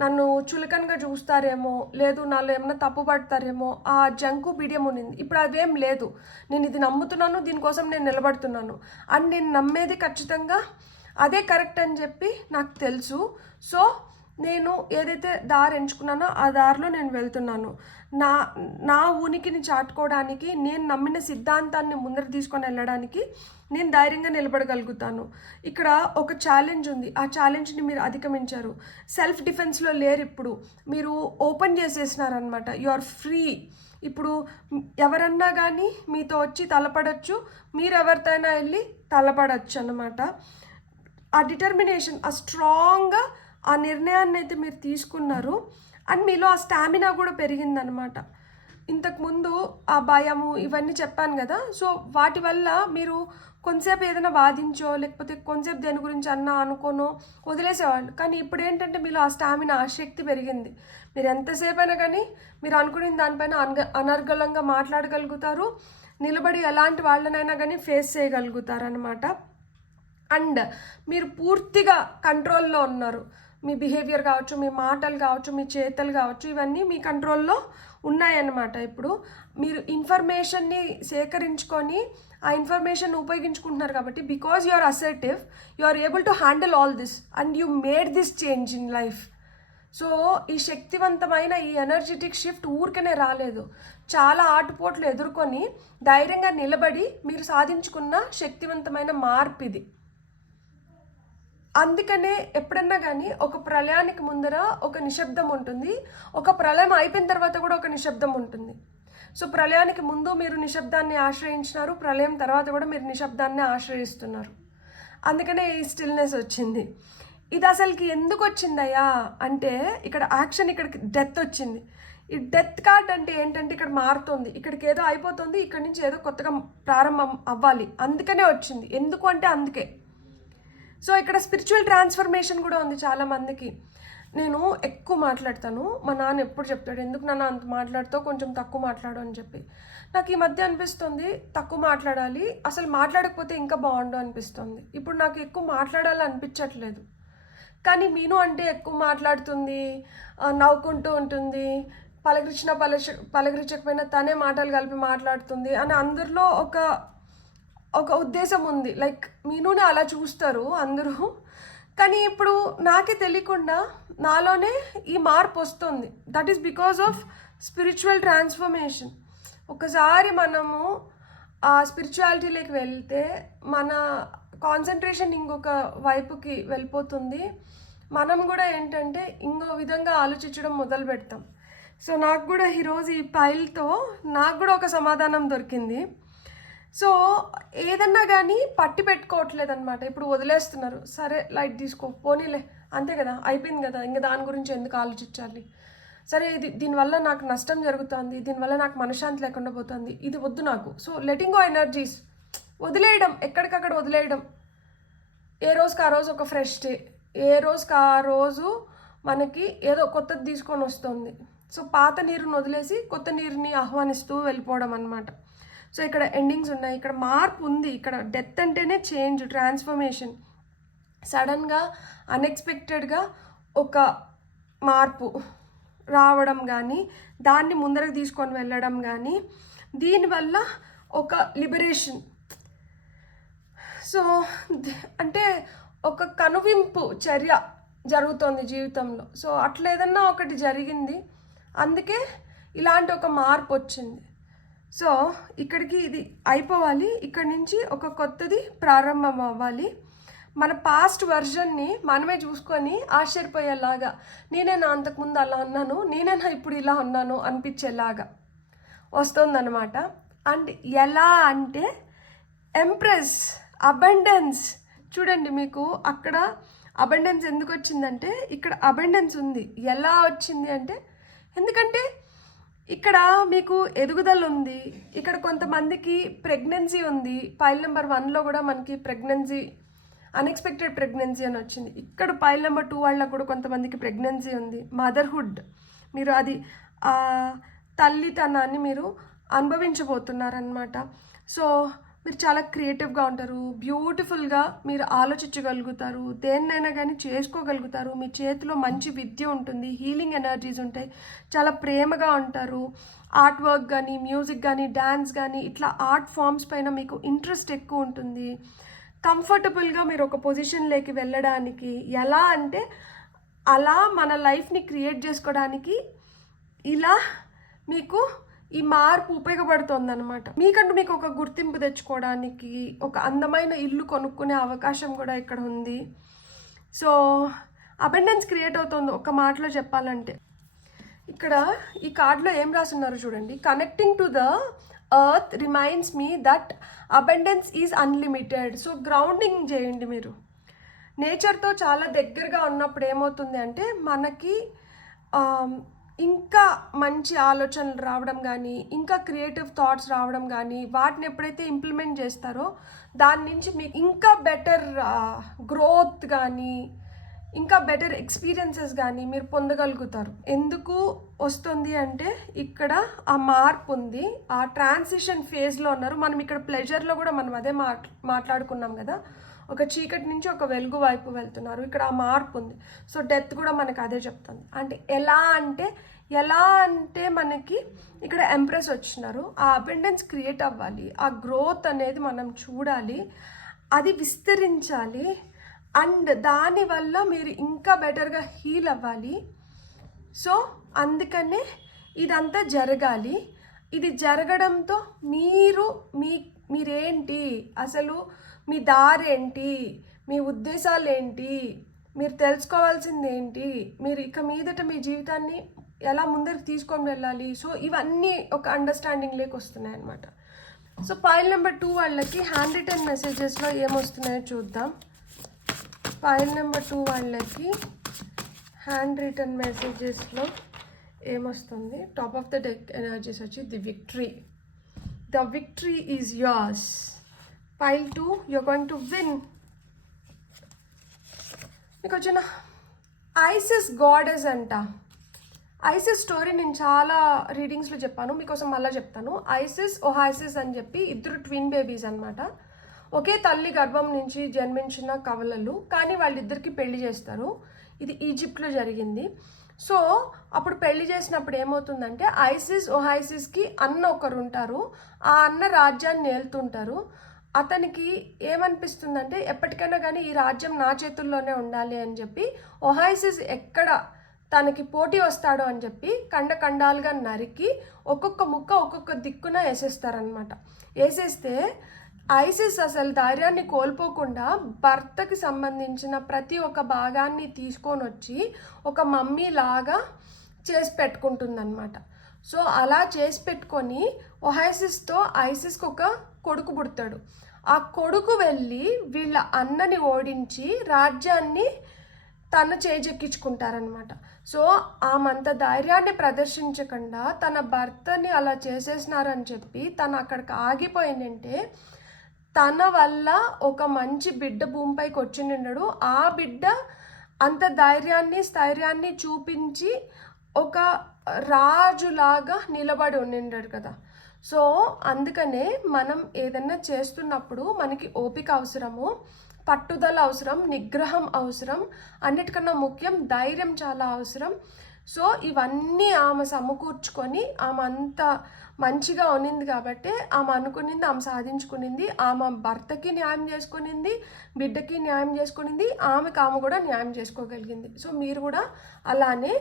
నన్ను చులకనగా చూస్తారేమో, లేదు నాలో ఏమైనా తప్పు పడతారేమో, ఆ జంకు బిడియం ఉన్నింది. ఇప్పుడు అదేం లేదు. నేను ఇది నమ్ముతున్నాను, దీనికోసం నేను నిలబడుతున్నాను అండ్ నేను నమ్మేది ఖచ్చితంగా అదే కరెక్ట్ అని చెప్పి నాకు తెలుసు. సో నేను ఏదైతే దారి ఎంచుకున్నానో ఆ దారిలో నేను వెళ్తున్నాను. నా ఉనికిని చాటుకోవడానికి, నేను నమ్మిన సిద్ధాంతాన్ని ముందర తీసుకొని వెళ్ళడానికి నేను ధైర్యంగా నిలబడగలుగుతాను. ఇక్కడ ఒక ఛాలెంజ్ ఉంది, ఆ ఛాలెంజ్ని మీరు అధిగమించారు. సెల్ఫ్ డిఫెన్స్లో లేరు, ఇప్పుడు మీరు ఓపెన్ చేసేసినారనమాట. You are free. ఇప్పుడు ఎవరన్నా కానీ మీతో వచ్చి తలపడచ్చు, మీరు ఎవరితోనైనా వెళ్ళి తలపడచ్చు అన్నమాట. ఆ డిటర్మినేషన్, ఆ స్ట్రాంగ్గా ఆ నిర్ణయాన్ని అయితే మీరు తీసుకున్నారు అండ్ మీలో ఆ స్టామినా కూడా పెరిగిందనమాట. ఇంతకుముందు ఆ భయము ఇవన్నీ చెప్పాను కదా, సో వాటి వల్ల మీరు కొంతసేపు ఏదైనా వాదించో లేకపోతే కొంతసేపు దేని గురించి అన్నా అనుకోనో వదిలేసేవాళ్ళు. కానీ ఇప్పుడు ఏంటంటే మీలో ఆ స్టామినా, ఆ శక్తి పెరిగింది. మీరు ఎంతసేపు అయినా కానీ మీరు అనుకున్న దానిపైన అనర్గళంగా మాట్లాడగలుగుతారు, నిలబడి ఎలాంటి వాళ్ళనైనా కానీ ఫేస్ చేయగలుగుతారు అనమాట. అండ్ మీరు పూర్తిగా కంట్రోల్లో ఉన్నారు. మీ బిహేవియర్ కావచ్చు, మీ మాటలు కావచ్చు, మీ చేతలు కావచ్చు, ఇవన్నీ మీ కంట్రోల్లో ఉన్నాయన్నమాట. ఇప్పుడు మీరు ఇన్ఫర్మేషన్ని సేకరించుకొని ఆ ఇన్ఫర్మేషన్ ఉపయోగించుకుంటున్నారు కాబట్టి, because you are assertive, you are able to handle all this and you made this change in life. So ఈ శక్తివంతమైన ఈ ఎనర్జెటిక్ షిఫ్ట్ ఊరికనే రాలేదు. చాలా ఆటుపోట్లు ఎదుర్కొని ధైర్యంగా నిలబడి మీరు సాధించుకున్న శక్తివంతమైన మార్పు ఇది. అందుకనే ఎప్పుడన్నా కానీ ఒక ప్రళయానికి ముందర ఒక నిశ్శబ్దం ఉంటుంది, ఒక ప్రళయం అయిపోయిన తర్వాత కూడా ఒక నిశ్శబ్దం ఉంటుంది. సో ప్రళయానికి ముందు మీరు నిశ్శబ్దాన్ని ఆశ్రయించినారు, ప్రళయం తర్వాత కూడా మీరు నిశ్శబ్దాన్ని ఆశ్రయిస్తున్నారు. అందుకనే ఈ స్టిల్నెస్ వచ్చింది. ఇది అసలుకి ఎందుకు వచ్చిందయ్యా అంటే, ఇక్కడ యాక్షన్, ఇక్కడికి డెత్ వచ్చింది. ఈ డెత్ కార్డ్ అంటే ఏంటంటే ఇక్కడ మారుతుంది, ఇక్కడికి ఏదో అయిపోతుంది, ఇక్కడ నుంచి ఏదో కొత్తగా ప్రారంభం అవ్వాలి. అందుకనే వచ్చింది. ఎందుకు అంటే అందుకే. సో ఇక్కడ స్పిరిచువల్ ట్రాన్స్ఫర్మేషన్ కూడా ఉంది చాలామందికి. నేను ఎక్కువ మాట్లాడతాను, మా నాన్న ఎప్పుడు చెప్తాడు, ఎందుకు నాన్న అంత మాట్లాడుతావు, కొంచెం తక్కువ మాట్లాడు అని చెప్పి. నాకు ఈ మధ్య అనిపిస్తుంది తక్కువ మాట్లాడాలి, అసలు మాట్లాడకపోతే ఇంకా బాగుండు అనిపిస్తుంది. ఇప్పుడు నాకు ఎక్కువ మాట్లాడాలి అనిపించట్లేదు. కానీ మీను అంటే ఎక్కువ మాట్లాడుతుంది, నవ్వుకుంటూ ఉంటుంది, పలకరించకపోయినా తనే మాటలు కలిపి మాట్లాడుతుంది అని అందరిలో ఒక ఉద్దేశం ఉంది. లైక్ మీనునే అలా చూస్తారు అందరూ. కానీ ఇప్పుడు నాకే తెలియకుండా నాలోనే ఈ మార్పు వస్తుంది. That is because of spiritual transformation. ఒకసారి మనము ఆ స్పిరిచువాలిటీలోకి వెళ్తే మన కాన్సన్ట్రేషన్ ఇంకొక వైపుకి వెళ్ళిపోతుంది. మనం కూడా ఏంటంటే ఇంకో విధంగా ఆలోచించడం మొదలు పెడతాం. సో నాకు కూడా ఈరోజు ఈ పైల్తో నాకు కూడా ఒక సమాధానం దొరికింది. సో ఏదన్నా కానీ పట్టి పెట్టుకోవట్లేదు అనమాట. ఇప్పుడు వదిలేస్తున్నారు, సరే లైట్ తీసుకో, పోనీలే, అంతే కదా, అయిపోయింది కదా, ఇంకా దాని గురించి ఎందుకు ఆలోచించాలి, సరే దీనివల్ల నాకు నష్టం జరుగుతుంది, దీనివల్ల నాకు మనశ్శాంతి లేకుండా పోతుంది, ఇది వద్దు నాకు. సో లెటింగ్ గో ఎనర్జీస్, వదిలేయడం, ఎక్కడికక్కడ వదిలేయడం. ఏ రోజుకి ఆ రోజు ఒక ఫ్రెష్ డే, ఏ రోజుకి ఆ రోజు మనకి ఏదో కొత్తది తీసుకొని వస్తుంది. సో పాత నీరుని వదిలేసి కొత్త నీరుని ఆహ్వానిస్తూ వెళ్ళిపోవడం అనమాట. సో ఇక్కడ ఎండింగ్స్ ఉన్నాయి, ఇక్కడ మార్పు ఉంది. ఇక్కడ డెత్ అంటేనే చేంజ్, ట్రాన్స్ఫర్మేషన్. సడన్గా అన్ఎక్స్పెక్టెడ్గా ఒక మార్పు రావడం కానీ, దాన్ని ముందరకు తీసుకొని వెళ్ళడం కానీ, దీనివల్ల ఒక లిబరేషన్. సో అంటే ఒక కనువింపు చర్య జరుగుతోంది జీవితంలో. సో అట్లా ఏదన్నా ఒకటి జరిగింది, అందుకే ఇలాంటి ఒక మార్పు వచ్చింది. సో ఇక్కడికి ఇది అయిపోవాలి, ఇక్కడి నుంచి ఒక కొత్తది ప్రారంభం అవ్వాలి. మన పాస్ట్ వర్జన్ని మనమే చూసుకొని ఆశ్చర్యపోయేలాగా, నేనేనా అంతకుముందు అలా అన్నాను, నేనేనా ఇప్పుడు ఇలా ఉన్నాను అనిపించేలాగా వస్తుందన్నమాట. అండ్ ఎలా అంటే ఎంప్రెస్ అబండెన్స్, చూడండి మీకు అక్కడ అబండెన్స్ ఎందుకు వచ్చిందంటే ఇక్కడ అబండెన్స్ ఉంది. ఎలా వచ్చింది అంటే ఎందుకంటే ఇక్కడ మీకు ఎదుగుదల ఉంది, ఇక్కడ కొంతమందికి ప్రెగ్నెన్సీ ఉంది. ఫైల్ నెంబర్ 1లో కూడా మనకి ప్రెగ్నెన్సీ, అన్ఎక్స్పెక్టెడ్ ప్రెగ్నెన్సీ అని వచ్చింది. ఇక్కడ ఫైల్ నెంబర్ 2 వాళ్ళకు కూడా కొంతమందికి ప్రెగ్నెన్సీ ఉంది. మదర్హుడ్, మీరు అది తల్లితనాన్ని మీరు అనుభవించబోతున్నారనమాట. సో మీరు చాలా క్రియేటివ్గా ఉంటారు, బ్యూటిఫుల్గా మీరు ఆలోచించగలుగుతారు, దేన్నైనా కానీ చేసుకోగలుగుతారు. మీ చేతిలో మంచి విద్య ఉంటుంది, హీలింగ్ ఎనర్జీస్ ఉంటాయి, చాలా ప్రేమగా ఉంటారు. ఆర్ట్ వర్క్ కానీ, మ్యూజిక్ కానీ, డ్యాన్స్ కానీ, ఇట్లా ఆర్ట్ ఫామ్స్ పైన మీకు ఇంట్రెస్ట్ ఎక్కువ ఉంటుంది. కంఫర్టబుల్గా మీరు ఒక పొజిషన్లోకి వెళ్ళడానికి, ఎలా అంటే అలా మన లైఫ్ని క్రియేట్ చేసుకోవడానికి ఇలా మీకు ఈ మార్పు ఉపయోగపడుతుంది అనమాట. మీకంటూ మీకు ఒక గుర్తింపు తెచ్చుకోవడానికి, ఒక అందమైన ఇల్లు కొనుక్కునే అవకాశం కూడా ఇక్కడ ఉంది. సో అబండెన్స్ క్రియేట్ అవుతుంది ఒక మాటలో చెప్పాలంటే. ఇక్కడ ఈ కార్డులో ఏం రాస్తున్నారు చూడండి, connecting to the earth reminds me that abundance is unlimited. So grounding చేయండి మీరు. నేచర్తో చాలా దగ్గరగా ఉన్నప్పుడు ఏమవుతుంది అంటే మనకి ఇంకా మంచి ఆలోచనలు రావడం కానీ, ఇంకా క్రియేటివ్ థాట్స్ రావడం కానీ, వాటిని ఎప్పుడైతే ఇంప్లిమెంట్ చేస్తారో దాని నుంచి మీకు ఇంకా బెటర్ గ్రోత్ కానీ, ఇంకా బెటర్ ఎక్స్పీరియన్సెస్ కానీ మీరు పొందగలుగుతారు. ఎందుకు వస్తుంది అంటే ఇక్కడ ఆ మార్పు ఉంది, ఆ ట్రాన్సిషన్ ఫేజ్లో ఉన్నారు. మనం ఇక్కడ ప్లెజర్లో కూడా మనం అదే మాట్లాడుకున్నాం కదా, ఒక చీకటి నుంచి ఒక వెలుగు వైపు వెళ్తున్నారు. ఇక్కడ ఆ మార్పు ఉంది. సో డెత్ కూడా మనకు అదే చెప్తుంది. అంటే ఎలా అంటే మనకి ఇక్కడ ఎంప్రెస్ వచ్చినారు, ఆ అబెండెన్స్ క్రియేట్ అవ్వాలి, ఆ గ్రోత్ అనేది మనం చూడాలి, అది విస్తరించాలి, అండ్ దానివల్ల మీరు ఇంకా బెటర్గా హీల్ అవ్వాలి. సో అందుకనే ఇదంతా జరగాలి. ఇది జరగడంతో మీరేంటి, అసలు మీ దారేంటి, మీ ఉద్దేశాలు ఏంటి, మీరు తెలుసుకోవాల్సింది ఏంటి, మీరు ఇక మీదట మీ జీవితాన్ని ఎలా ముందరికి తీసుకొని వెళ్ళాలి. సో ఇవన్నీ ఒక అండర్స్టాండింగ్ లేక వస్తున్నాయి అన్నమాట. సో ఫైల్ నెంబర్ 2 వాళ్ళకి హ్యాండ్ రిటన్ మెసేజెస్లో ఏమొస్తున్నాయో చూద్దాం. ఫైల్ నెంబర్ 2 వాళ్ళకి హ్యాండ్ రిటన్ మెసేజెస్లో ఏమొస్తుంది, top of the deck energies వచ్చి the victory is yours. Pile 2, you're going to win. మీకు వచ్చిన ఐసిస్ గాడెస్ అంట. ఐసిస్ స్టోరీ నేను చాలా రీడింగ్స్లో చెప్పాను, మీకోసం మళ్ళీ చెప్తాను. ఐసిస్ ఒహైసిస్ అని చెప్పి ఇద్దరు ట్విన్ బేబీస్ అనమాట. ఒకే తల్లి గర్భం నుంచి జన్మించిన కవలలు, కానీ వాళ్ళిద్దరికి పెళ్లి చేస్తారు. ఇది ఈజిప్ట్లో జరిగింది. సో అప్పుడు పెళ్లి చేసినప్పుడు ఏమవుతుందంటే ఐసిస్ ఒహైసిస్కి అన్న ఒకరు ఉంటారు, ఆ అన్న రాజ్యాన్ని ఏలుతుంటారు. అతనికి ఏమనిపిస్తుందంటే ఎప్పటికైనా కానీ ఈ రాజ్యం నా చేతుల్లోనే ఉండాలి అని చెప్పి ఒహైసిస్ ఎక్కడ తనకి పోటీ వస్తాడు అని చెప్పి ఖండాలుగా నరికి ఒక్కొక్క ముక్క ఒక్కొక్క దిక్కున వేసేస్తారనమాట. వేసేస్తే ఐసిస్ అసలు ధైర్యాన్ని కోల్పోకుండా భర్తకి సంబంధించిన ప్రతి ఒక్క భాగాన్ని తీసుకొని వచ్చి ఒక మమ్మీ లాగా చేసి పెట్టుకుంటుందన్నమాట. సో అలా చేసి పెట్టుకొని ఒహైసిస్తో ఐసిస్కి ఒక కొడుకు పుడతాడు. ఆ కొడుకు వెళ్ళి వీళ్ళ అన్నని ఓడించి రాజ్యాన్ని తను చేజెక్కించుకుంటారనమాట. సో ఆమంత ధైర్యాన్ని ప్రదర్శించకుండా తన భర్తని అలా చేసేసినారని చెప్పి తను అక్కడికి ఆగిపోయిందంటే తన వల్ల ఒక మంచి బిడ్డ భూమిపైకి వచ్చి నిండాడు. ఆ బిడ్డ అంత ధైర్యాన్ని స్థైర్యాన్ని చూపించి ఒక రాజులాగా నిలబడి ఉండిండాడు కదా. సో అందుకనే మనం ఏదన్నా చేస్తున్నప్పుడు మనకి ఓపిక అవసరము, పట్టుదల అవసరం, నిగ్రహం అవసరం, అన్నిటికన్నా ముఖ్యం ధైర్యం చాలా అవసరం. సో ఇవన్నీ ఆమె సమకూర్చుకొని ఆమె అంత మంచిగా ఉన్నింది కాబట్టి ఆమె అనుకునింది ఆమె సాధించుకునింది. ఆమె భర్తకి న్యాయం చేసుకునింది, బిడ్డకి న్యాయం చేసుకునింది, ఆమెకు ఆమె కూడా న్యాయం చేసుకోగలిగింది. సో మీరు కూడా అలానే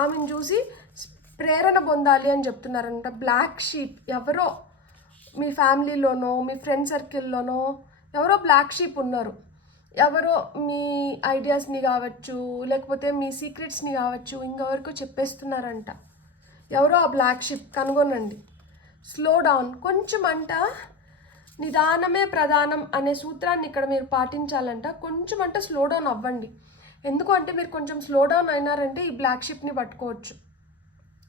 ఆమెను చూసి ప్రేరణ పొందాలి అని చెప్తున్నారంట. బ్లాక్ షీప్ ఎవరో మీ ఫ్యామిలీలోనో మీ ఫ్రెండ్ సర్కిల్లోనో ఎవరో బ్లాక్ షీప్ ఉన్నారు. ఎవరో మీ ఐడియాస్ని కావచ్చు, లేకపోతే మీ సీక్రెట్స్ని కావచ్చు ఇంకెవరికో చెప్పేస్తున్నారంట. ఎవరో ఆ బ్లాక్ షిప్ కనుగొనండి. స్లో డౌన్, కొంచెం అంట నిదానమే ప్రధానం అనే సూత్రాన్ని ఇక్కడ మీరు పాటించాలంట. కొంచెం అంట స్లో డౌన్ అవ్వండి. ఎందుకు అంటే మీరు కొంచెం స్లో డౌన్ అయినారంటే ఈ బ్లాక్ షిప్ని పట్టుకోవచ్చు.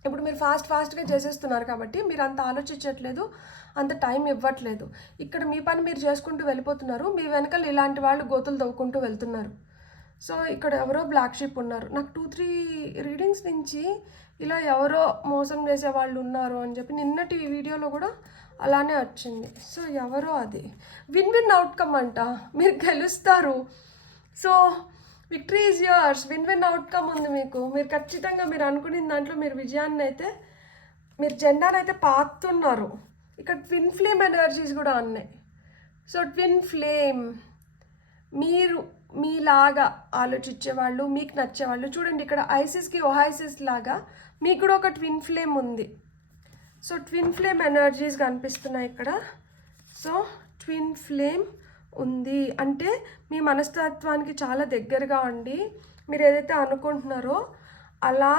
ఇప్పుడు మీరు ఫాస్ట్గా చేసేస్తున్నారు కాబట్టి మీరు అంత ఆలోచించట్లేదు, అంత టైం ఇవ్వట్లేదు. ఇక్కడ మీ పని మీరు చేసుకుంటూ వెళ్ళిపోతున్నారు, మీ వెనకాల ఇలాంటి వాళ్ళు గోతులు తవ్వుకుంటూ వెళ్తున్నారు. సో ఇక్కడ ఎవరో బ్లాక్ షిప్ ఉన్నారు. నాకు 2-3 రీడింగ్స్ నుంచి ఇలా ఎవరో మోసం చేసే వాళ్ళు ఉన్నారు అని చెప్పి నిన్నటి వీడియోలో కూడా అలానే వచ్చింది. సో ఎవరో అది విన్ అవుట్కమ్ అంట, మీరు గెలుస్తారు. So victory is yours, win outcome ఉంది మీకు. మీరు ఖచ్చితంగా మీరు అనుకున్న దాంట్లో మీరు విజయాన్ని అయితే, మీరు జెండాను అయితే పాతున్నారు. ఇక్కడ ట్విన్ ఫ్లేమ్ ఎనర్జీస్ కూడా ఉన్నాయి. సో ట్విన్ ఫ్లేమ్, మీరు మీలాగా ఆలోచించేవాళ్ళు, మీకు నచ్చేవాళ్ళు. చూడండి ఇక్కడ ఐసిస్కి ఒహైసిస్ లాగా మీకు కూడా ఒక ట్విన్ ఫ్లేమ్ ఉంది. సో ట్విన్ ఫ్లేమ్ ఎనర్జీస్ కనిపిస్తున్నాయి ఇక్కడ. సో ట్విన్ ఫ్లేమ్ ఉంది అంటే మీ మనస్తత్వానికి చాలా దగ్గరగా ఉండి మీరు ఏదైతే అనుకుంటున్నారో అలా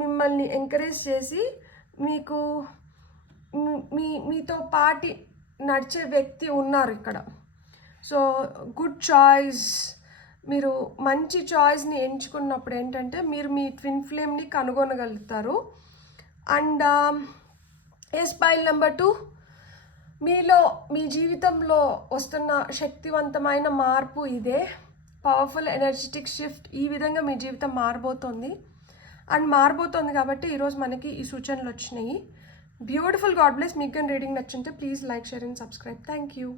మిమ్మల్ని ఎంకరేజ్ చేసి మీకు మీతో పాటి నడిచే వ్యక్తి ఉన్నారు ఇక్కడ. సో గుడ్ చాయిస్, మీరు మంచి చాయిస్ని ఎంచుకున్నప్పుడు ఏంటంటే మీరు మీ ట్విన్ ఫ్లేమ్ని కనుగొనగలుగుతారు. అండ్ ఎస్ పైల్ నెంబర్ 2, మీలో మీ జీవితంలో వస్తున్న శక్తివంతమైన మార్పు ఇదే. పవర్ఫుల్ ఎనర్జెటిక్ షిఫ్ట్, ఈ విధంగా మీ జీవితం మారబోతోంది. అండ్ మారబోతోంది కాబట్టి ఈరోజు మనకి ఈ సూచనలు వచ్చినాయి. బ్యూటిఫుల్. God bless. మీకు రీడింగ్ నచ్చుంటే please like, share and subscribe. Thank you.